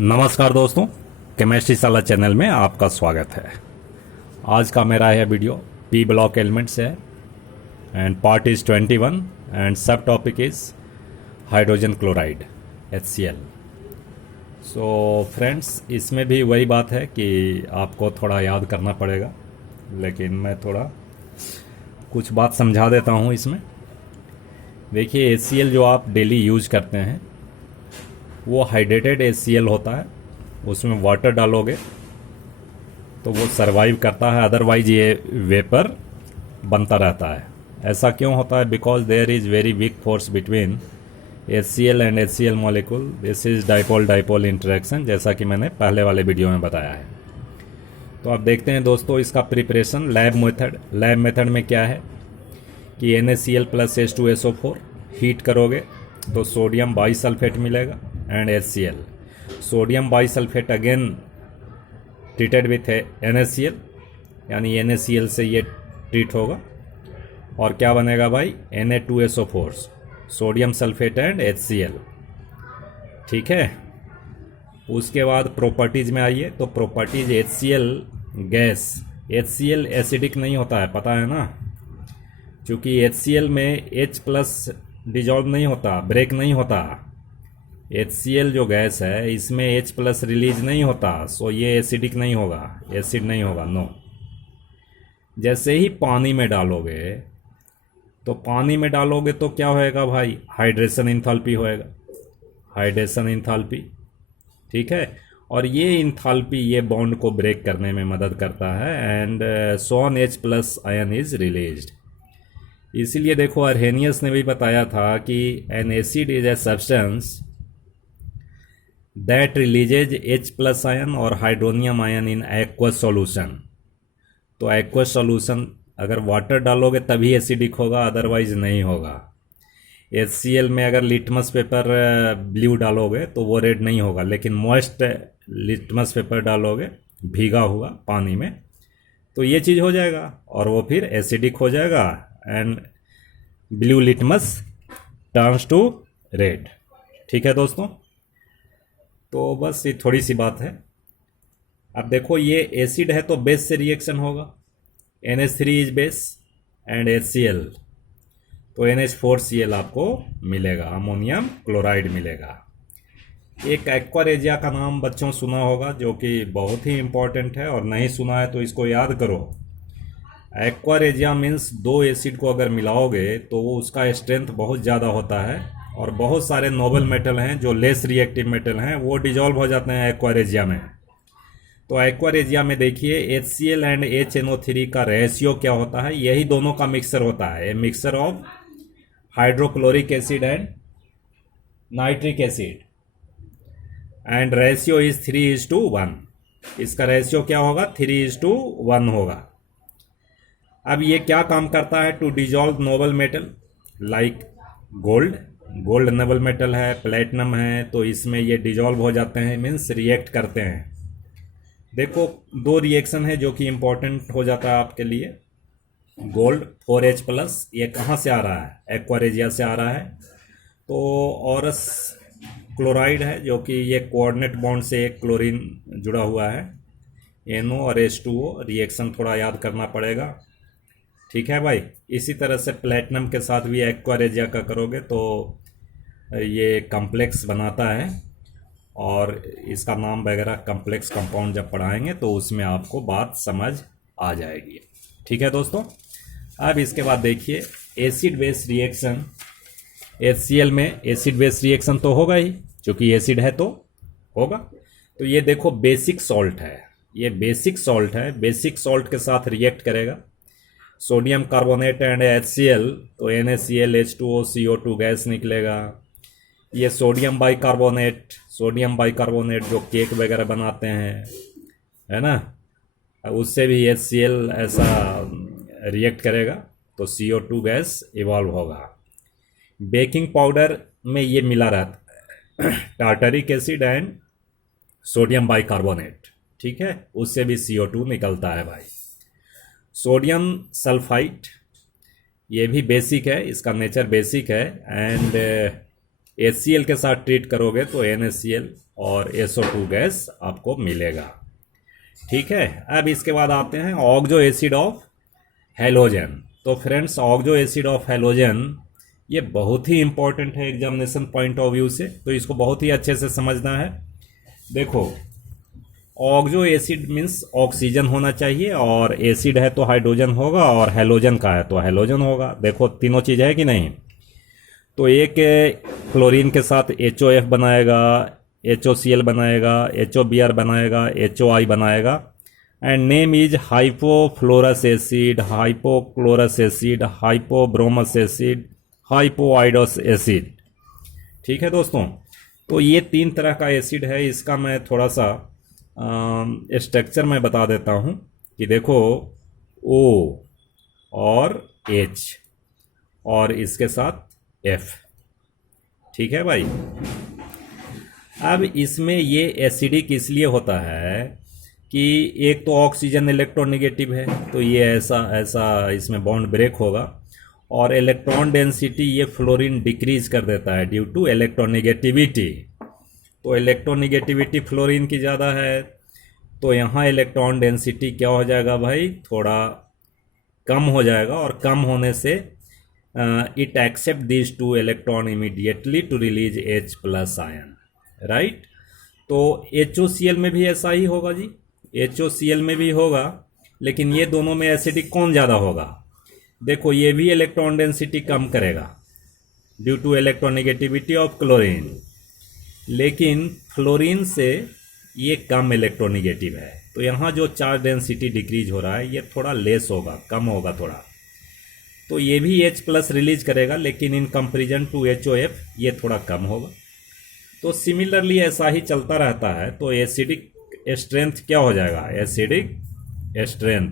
नमस्कार दोस्तों, केमिस्ट्री साला चैनल में आपका स्वागत है। आज का मेरा यह वीडियो पी ब्लॉक एलिमेंट्स है एंड पार्ट इज़ 21 एंड सब topic is hydrogen chloride HCl। So friends, इसमें भी वही बात है कि आपको थोड़ा याद करना पड़ेगा, लेकिन मैं थोड़ा कुछ बात समझा देता हूँ इसमें। देखिए, HCl जो आप डेली यूज करते हैं वो हाइड्रेटेड HCl होता है। उसमें वाटर डालोगे तो वो सरवाइव करता है, अदरवाइज ये वेपर बनता रहता है। ऐसा क्यों होता है? Because there is very weak force between HCl and HCl molecule. This is dipole dipole interaction, जैसा कि मैंने पहले वाले वीडियो में बताया है। तो आप देखते हैं दोस्तों, इसका प्रिपरेशन लैब मेथड में क्या है कि NaCl प्लस H2SO4 हीट करोगे तो सोडियम बाईसल्फेट मिलेगा and HCl। Sodium bisulphate again treated with NaCl, यानी NaCl से ये ट्रीट होगा और क्या बनेगा भाई? Na2SO4, sodium sulphate and HCl। ठीक है। उसके बाद प्रॉपर्टीज़ में आइए तो properties HCl gas, HCl acidic नहीं होता है, पता है ना? क्योंकि HCl में H प्लस डिजॉल्व नहीं होता, ब्रेक नहीं होता। HCl जो गैस है इसमें H प्लस रिलीज नहीं होता, सो ये एसिडिक नहीं होगा, एसिड नहीं होगा, नो। जैसे ही पानी में डालोगे तो क्या होएगा भाई? हाइड्रेशन इंथैल्पी होएगा, हाइड्रेशन इंथैल्पी। ठीक है। और ये इंथैल्पी ये बॉन्ड को ब्रेक करने में मदद करता है and so H plus ion is released. इसीलिए देखो, अर्हेनियस ने भी बताया था कि an acid is a substance that releases H plus ion और hydronium ion in aqueous solution. तो एक्वस सॉल्यूशन अगर वाटर डालोगे तभी एसिडिक होगा, अदरवाइज नहीं होगा। HCl में अगर लिटमस पेपर ब्लू डालोगे तो वो रेड नहीं होगा, लेकिन मॉइस्ट लिटमस पेपर डालोगे भीगा हुआ पानी में तो ये चीज़ हो जाएगा और वो फिर एसिडिक हो जाएगा and blue litmus turns to red. ठीक है दोस्तों, तो बस ये थोड़ी सी बात है। अब देखो, ये एसिड है तो बेस से रिएक्शन होगा। NH3 is base and HCl, तो NH4Cl आपको मिलेगा, अमोनियम क्लोराइड मिलेगा। एक एक्वारेजिया का नाम बच्चों सुना होगा, जो कि बहुत ही इंपॉर्टेंट है, और नहीं सुना है तो इसको याद करो। एक्वारेजिया मीन्स दो एसिड को अगर मिलाओगे तो वो उसका स्ट्रेंथ बहुत ज़्यादा होता है और बहुत सारे नोबल मेटल हैं जो लेस रिएक्टिव मेटल हैं वो डिजॉल्व हो जाते हैं एक्वारेजिया में। तो एक्वारेजिया में देखिए, HCl एंड HNO3 का रेशियो क्या होता है? यही दोनों का मिक्सर होता है, a mixture of hydrochloric acid and nitric acid, and ratio is 3:1। इसका रेशियो क्या होगा? 3:1 होगा। अब ये क्या काम करता है? To dissolve noble metal like gold noble metal है, प्लेटिनम है, तो इसमें ये डिजॉल्व हो जाते हैं, मीन्स रिएक्ट करते हैं। देखो, दो रिएक्शन है जो कि इंपॉर्टेंट हो जाता है आपके लिए। गोल्ड 4H प्लस, ये कहाँ से आ रहा है? एक्वारेजिया से आ रहा है। तो औरस क्लोराइड है जो कि ये कोऑर्डिनेट बॉन्ड से एक क्लोरीन जुड़ा हुआ है, NO और H2O। रिएक्शन थोड़ा याद करना पड़ेगा। ठीक है भाई। इसी तरह से प्लेटिनम के साथ भी एक्वारेजिया का करोगे तो ये कॉम्प्लेक्स बनाता है, और इसका नाम वगैरह कॉम्प्लेक्स कंपाउंड जब पढ़ाएंगे तो उसमें आपको बात समझ आ जाएगी। ठीक है दोस्तों। अब इसके बाद देखिए, एसिड बेस रिएक्शन। HCl में एसिड बेस रिएक्शन तो होगा ही, क्योंकि एसिड है तो होगा। तो ये देखो, बेसिक सॉल्ट है, ये बेसिक सॉल्ट है, बेसिक सॉल्ट के साथ रिएक्ट करेगा। सोडियम कार्बोनेट एंड HCl, तो NaCl H2O CO2 गैस निकलेगा। ये सोडियम बाइकार्बोनेट जो केक वगैरह बनाते हैं, है ना, उससे भी HCl ऐसा रिएक्ट करेगा तो CO2 गैस इवॉल्व होगा। बेकिंग पाउडर में ये मिला रहता है tartaric acid and sodium bicarbonate. ठीक है, उससे भी CO2 निकलता है भाई। सोडियम सल्फाइड, ये भी बेसिक है, इसका नेचर बेसिक है, एंड HCl के साथ ट्रीट करोगे तो NaCl और SO2 गैस आपको मिलेगा। ठीक है, अब इसके बाद आते हैं ऑक्सो एसिड ऑफ हैलोजन। तो friends, oxo acid of halogen ये बहुत ही इंपॉर्टेंट है एग्जामिनेशन पॉइंट ऑफ व्यू से, तो इसको बहुत ही अच्छे से समझना है। देखो, ऑक्सो एसिड मीन्स ऑक्सीजन होना चाहिए, और एसिड है तो हाइड्रोजन होगा, और हैलोजन का है तो हैलोजन होगा। देखो तीनों चीज़ है कि नहीं। तो एक क्लोरीन के साथ HOF बनाएगा, HOCl बनाएगा, HOBr बनाएगा, HOI बनाएगा, and name is hypofluorous acid, hypochlorous acid, hypobromous acid, hypoiodous acid. ठीक है दोस्तों, तो ये 3 तरह का एसिड है। इसका मैं थोड़ा सा स्ट्रक्चर में बता देता हूँ कि देखो O और H और इसके साथ F। ठीक है भाई। अब इसमें ये एसिडिक इसलिए होता है कि एक तो ऑक्सीजन इलेक्ट्रोनेगेटिव है, तो ये ऐसा इसमें बॉन्ड ब्रेक होगा, और इलेक्ट्रॉन डेंसिटी ये फ्लोरीन डिक्रीज कर देता है ड्यू टू इलेक्ट्रोनेगेटिविटी। तो इलेक्ट्रोनेगेटिविटी फ्लोरीन की ज़्यादा है, तो यहाँ इलेक्ट्रॉन डेंसिटी क्या हो जाएगा भाई, थोड़ा कम हो जाएगा, और कम होने से it accept this 2 electron immediately to release H+ ion, right. तो HOCl में भी ऐसा ही होगा जी, HOCl में भी होगा, लेकिन ये दोनों में एसिडिक कौन ज़्यादा होगा। देखो, ये भी इलेक्ट्रॉन डेंसिटी कम करेगा due to electronegativity of chlorine, लेकिन फ्लोरीन से ये कम इलेक्ट्रोनेगेटिव है, तो यहाँ जो चार्ज डेंसिटी डिक्रीज हो रहा है ये थोड़ा लेस होगा, कम होगा थोड़ा। तो ये भी H+ रिलीज करेगा, लेकिन इन कंपेरिजन टू HOF ये थोड़ा कम होगा। तो सिमिलरली ऐसा ही चलता रहता है। तो एसिडिक स्ट्रेंथ क्या हो जाएगा, एसिडिक स्ट्रेंथ,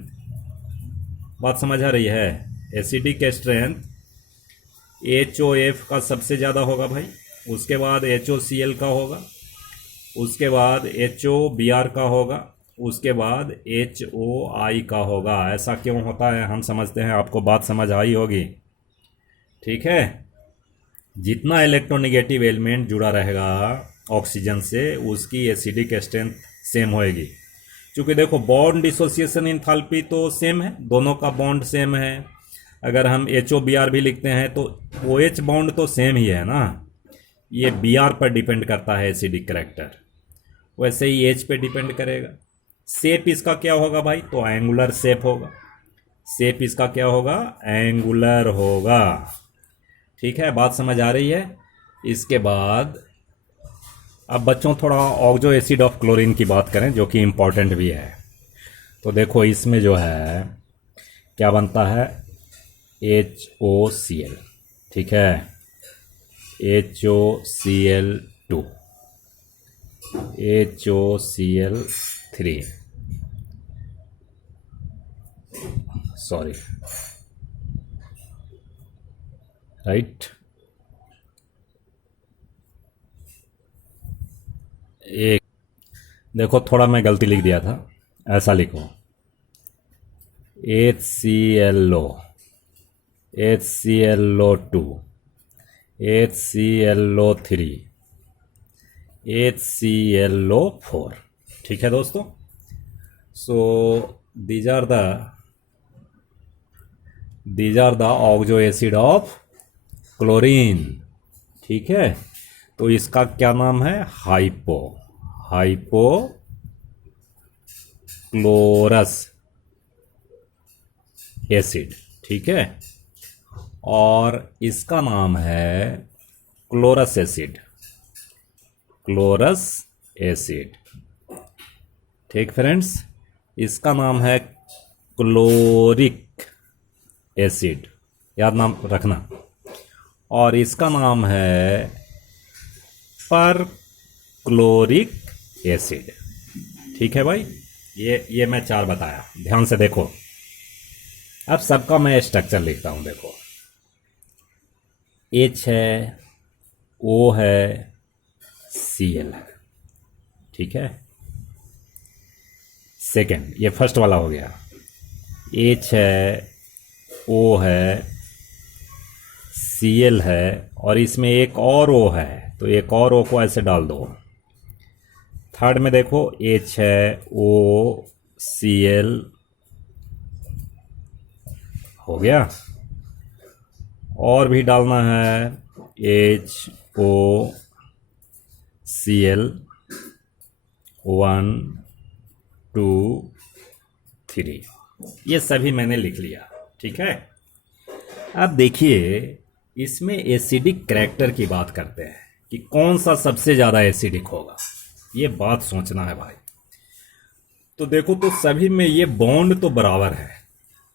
बात समझ आ रही है। एसिडिक स्ट्रेंथ HOF का सबसे ज़्यादा होगा भाई, उसके बाद HOCl का होगा, उसके बाद HOBr का होगा, उसके बाद HOI का होगा। ऐसा क्यों होता है हम समझते हैं, आपको बात समझ आई होगी। ठीक है, जितना इलेक्ट्रोनेगेटिव एलिमेंट जुड़ा रहेगा ऑक्सीजन से, उसकी एसिडिक स्ट्रेंथ सेम होएगी। क्योंकि देखो, बॉन्ड डिसोसिएशन इंथैल्पी तो सेम है, दोनों का बॉन्ड सेम है। अगर हम HOBr भी लिखते हैं तो OH बॉन्ड तो सेम ही है ना, ये Br पर डिपेंड करता है एसिडिक करेक्टर, वैसे ही H पे डिपेंड करेगा। शेप इसका क्या होगा भाई, तो एंगुलर शेप होगा। शेप इसका क्या होगा, एंगुलर होगा। ठीक है, बात समझ आ रही है। इसके बाद अब बच्चों थोड़ा ऑक्सो एसिड ऑफ क्लोरीन की बात करें, जो कि इम्पॉर्टेंट भी है। तो देखो, इसमें जो है क्या बनता है, HOCl। ठीक है, HOCl2, HOCl3, सॉरी, राइट। एक देखो, थोड़ा मैं गलती लिख दिया था, ऐसा लिखो HClO, HClO2, HClO3, HClO4। ठीक है दोस्तों, सो these are the oxo acid of chlorine. ठीक है, तो इसका क्या नाम है, हाइपोक्लोरस एसिड। ठीक है, और इसका नाम है क्लोरस एसिड, क्लोरस एसिड। ठीक फ्रेंड्स, इसका नाम है क्लोरिक एसिड, याद नाम रखना, और इसका नाम है परक्लोरिक एसिड। ठीक है भाई, ये मैं 4 बताया, ध्यान से देखो। अब सबका मैं स्ट्रक्चर लिखता हूं। देखो, H है, O है, Cl है। ठीक है, सेकेंड, ये फर्स्ट वाला हो गया। H है, O है, Cl है, और इसमें एक और O है, तो एक और O को ऐसे डाल दो। थर्ड में देखो H है, OCl हो गया, और भी डालना है HOCl 1 2 3, ये सभी मैंने लिख लिया। ठीक है, अब देखिए इसमें एसिडिक करैक्टर की बात करते हैं कि कौन सा सबसे ज़्यादा एसिडिक होगा, ये बात सोचना है भाई। तो देखो तो सभी में ये बॉन्ड तो बराबर है,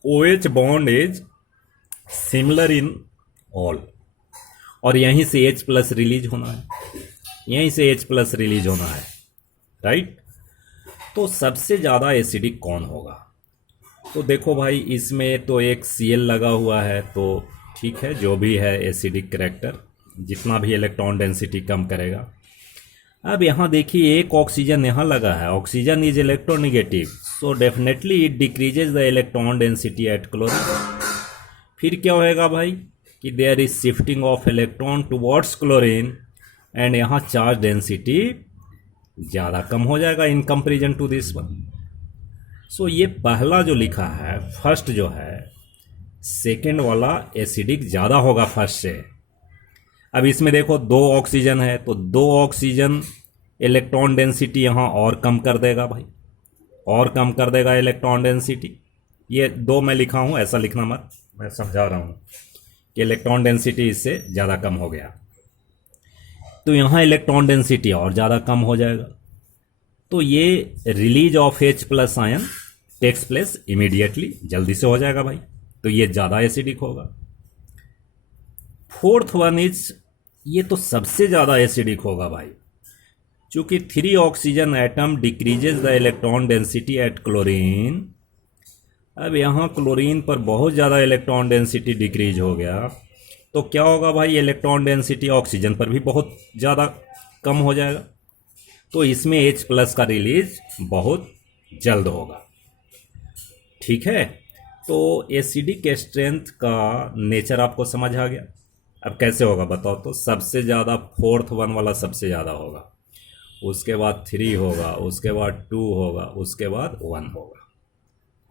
OH bond is similar in all, और यहीं से H प्लस रिलीज होना है, यहीं से H प्लस रिलीज होना है, राइट। तो सबसे ज़्यादा एसिडिक कौन होगा? तो देखो भाई इसमें तो एक Cl लगा हुआ है, तो ठीक है, जो भी है एसिडिक करैक्टर जितना भी इलेक्ट्रॉन डेंसिटी कम करेगा। अब यहाँ देखिए एक ऑक्सीजन यहाँ लगा है, oxygen is electronegative, so definitely it decreases the electron density at chlorine. फिर क्या होएगा भाई कि there is shifting of electron towards chlorine, and यहाँ चार्ज डेंसिटी ज़्यादा कम हो जाएगा in comparison to this one. So ये पहला जो लिखा है फर्स्ट जो है, सेकेंड वाला एसिडिक ज़्यादा होगा फर्स्ट से। अब इसमें देखो 2 ऑक्सीजन है, तो 2 ऑक्सीजन इलेक्ट्रॉन डेंसिटी यहाँ और कम कर देगा भाई, और कम कर देगा इलेक्ट्रॉन डेंसिटी। ये 2 मैं लिखा हूँ, ऐसा लिखना मत, मैं समझा रहा हूँ कि इलेक्ट्रॉन डेंसिटी इससे ज़्यादा कम हो गया, तो यहाँ इलेक्ट्रॉन डेंसिटी और ज़्यादा कम हो जाएगा। तो ये release of H plus ion takes place immediately, जल्दी से हो जाएगा भाई, तो ये ज़्यादा एसिडिक होगा। फोर्थ वन इज, ये तो सबसे ज़्यादा एसिडिक होगा भाई, चूंकि 3 oxygen atom decreases the electron density at chlorine. अब यहाँ क्लोरीन पर बहुत ज़्यादा इलेक्ट्रॉन डेंसिटी डिक्रीज हो गया, तो क्या होगा भाई, इलेक्ट्रॉन डेंसिटी ऑक्सीजन पर भी बहुत ज़्यादा कम हो जाएगा, तो इसमें H प्लस का रिलीज बहुत जल्द होगा। ठीक है, तो एसिडिक स्ट्रेंथ का नेचर आपको समझ आ गया। अब कैसे होगा बताओ, तो सबसे ज़्यादा फोर्थ वन वाला सबसे ज़्यादा होगा, उसके बाद 3 होगा, उसके बाद 2 होगा, उसके बाद 1 होगा।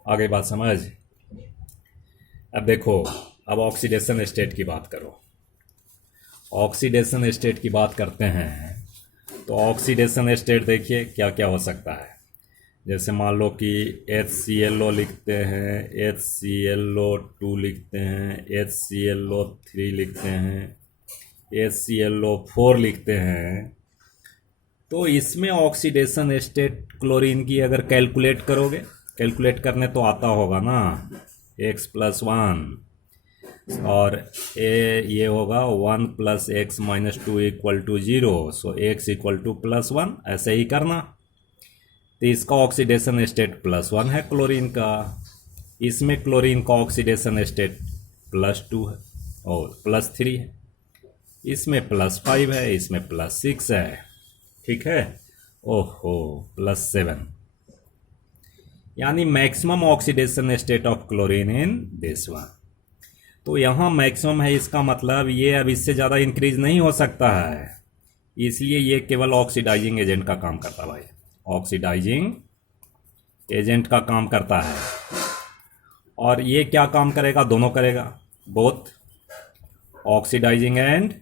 आगे बात समझ। अब देखो, अब ऑक्सीडेशन स्टेट की बात करो। ऑक्सीडेशन स्टेट की बात करते हैं, तो ऑक्सीडेशन स्टेट देखिए क्या क्या हो सकता है। जैसे मान लो कि HClO लिखते हैं, HClO2 लिखते हैं, HClO3 लिखते हैं, HClO4 लिखते हैं। तो इसमें ऑक्सीडेशन स्टेट क्लोरीन की अगर कैलकुलेट करोगे, कैलकुलेट करने तो आता होगा ना, x + 1 और ये होगा 1 + x - 2 = 0, सो x = +1, ऐसे ही करना। तो इसका ऑक्सीडेशन स्टेट +1 है क्लोरीन का, इसमें क्लोरीन का ऑक्सीडेशन स्टेट +2 है और +3 है, इसमें +5 है, इसमें +6 है। ठीक है, ओहो +7, यानी maximum oxidation state of chlorine in this one. तो यहाँ मैक्सिमम है, इसका मतलब ये अब इससे ज़्यादा इंक्रीज नहीं हो सकता है, इसलिए ये केवल ऑक्सीडाइजिंग एजेंट का काम करता है भाई, ऑक्सीडाइजिंग एजेंट का काम करता है। और ये क्या काम करेगा, दोनों करेगा, बोथ ऑक्सीडाइजिंग एंड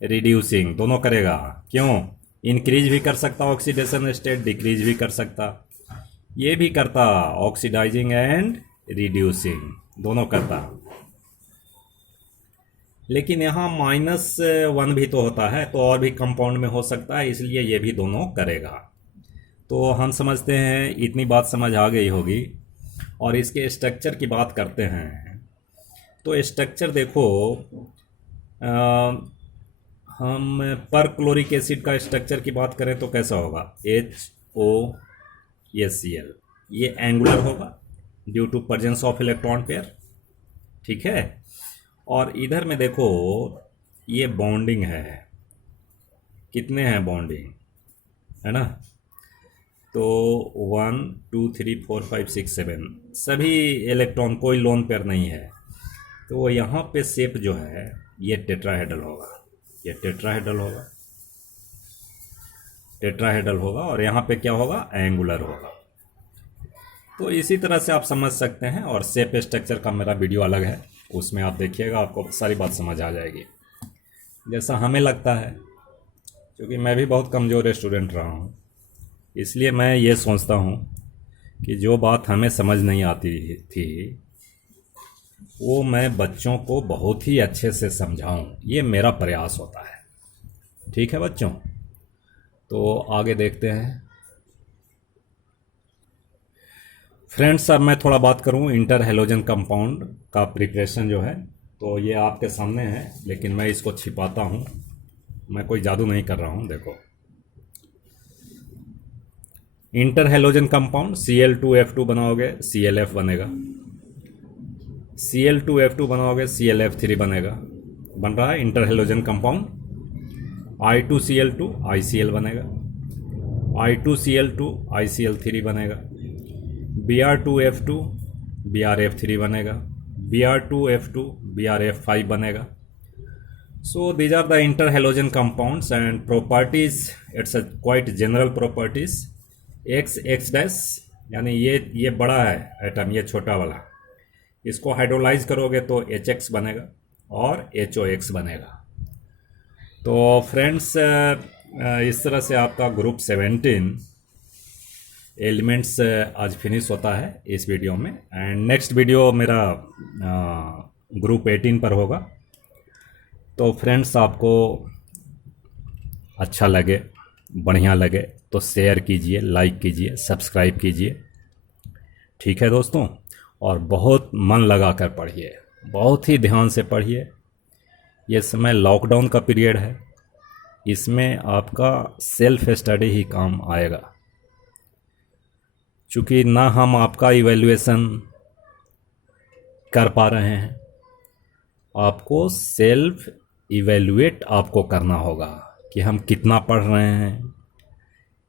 रिड्यूसिंग, दोनों करेगा। क्यों, इंक्रीज भी कर सकता ऑक्सीडेशन स्टेट, डिक्रीज भी कर सकता, ये भी करता, ऑक्सीडाइजिंग एंड रिड्यूसिंग दोनों करता। लेकिन यहाँ -1 भी तो होता है, तो और भी कंपाउंड में हो सकता है, इसलिए ये भी दोनों करेगा। तो हम समझते हैं इतनी बात समझ आ गई होगी। और इसके स्ट्रक्चर की बात करते हैं, तो स्ट्रक्चर देखो, हम पर क्लोरिक एसिड का स्ट्रक्चर की बात करें तो कैसा होगा, HOCl, ये एंगुलर होगा due to presence of electron pair. ठीक है, और इधर में देखो ये बॉन्डिंग है, कितने हैं बॉन्डिंग, है ना, तो 1 2 3 4 5 6 7 सभी इलेक्ट्रॉन, कोई लोन पेयर नहीं है। तो यहाँ पे शेप जो है ये टेट्राहेड्रल होगा, ये टेट्राहेड्रल होगा। टेट्राहेड्रल होगा और यहाँ पे क्या होगा, एंगुलर होगा। तो इसी तरह से आप समझ सकते हैं। और शेप स्ट्रक्चर का मेरा वीडियो अलग है, उसमें आप देखिएगा, आपको सारी बात समझ आ जाएगी जैसा हमें लगता है। क्योंकि मैं भी बहुत कमज़ोर स्टूडेंट रहा हूँ, इसलिए मैं ये सोचता हूँ कि जो बात हमें समझ नहीं आती थी वो मैं बच्चों को बहुत ही अच्छे से समझाऊं, ये मेरा प्रयास होता है। ठीक है बच्चों, तो आगे देखते हैं। फ्रेंड्स, अब मैं थोड़ा बात करूं इंटर हैलोजन कंपाउंड का प्रिपरेशन जो है, तो ये आपके सामने है, लेकिन मैं इसको छिपाता हूं। मैं कोई जादू नहीं कर रहा हूं। देखो, इंटर हैलोजन कंपाउंड Cl2F2 बनाओगे ClF बनेगा, Cl2F2 बनाओगे ClF3 बनेगा। बन रहा है inter halogen compound. I2Cl2 ICl बनेगा, I2Cl2 ICl3 बनेगा, Br2F2 BrF3 बनेगा, Br2F2 BrF5 बनेगा। So these are the interhalogen compounds and properties. It's a quite general properties. X dash यानी ये बड़ा है एटम, ये छोटा वाला, इसको हाइड्रोलाइज करोगे तो HX बनेगा और HOX बनेगा। तो फ्रेंड्स, इस तरह से आपका ग्रुप 17 एलिमेंट्स आज फिनिश होता है इस वीडियो में। एंड नेक्स्ट वीडियो मेरा ग्रुप 18 पर होगा। तो फ्रेंड्स, आपको अच्छा लगे, बढ़िया लगे तो शेयर कीजिए, लाइक कीजिए, सब्सक्राइब कीजिए। ठीक है दोस्तों, और बहुत मन लगा कर पढ़िए, बहुत ही ध्यान से पढ़िए। ये समय लॉकडाउन का पीरियड है, इसमें आपका सेल्फ स्टडी ही काम आएगा। चूँकि ना हम आपका इवैल्यूएशन कर पा रहे हैं, आपको सेल्फ इवैल्यूएट आपको करना होगा कि हम कितना पढ़ रहे हैं,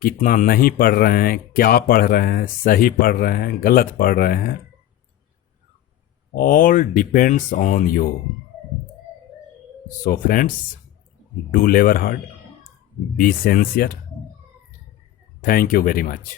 कितना नहीं पढ़ रहे हैं, क्या पढ़ रहे हैं, सही पढ़ रहे हैं, गलत पढ़ रहे हैं। All depends on you. So friends, do लेवर hard, be sincere. Thank you very much.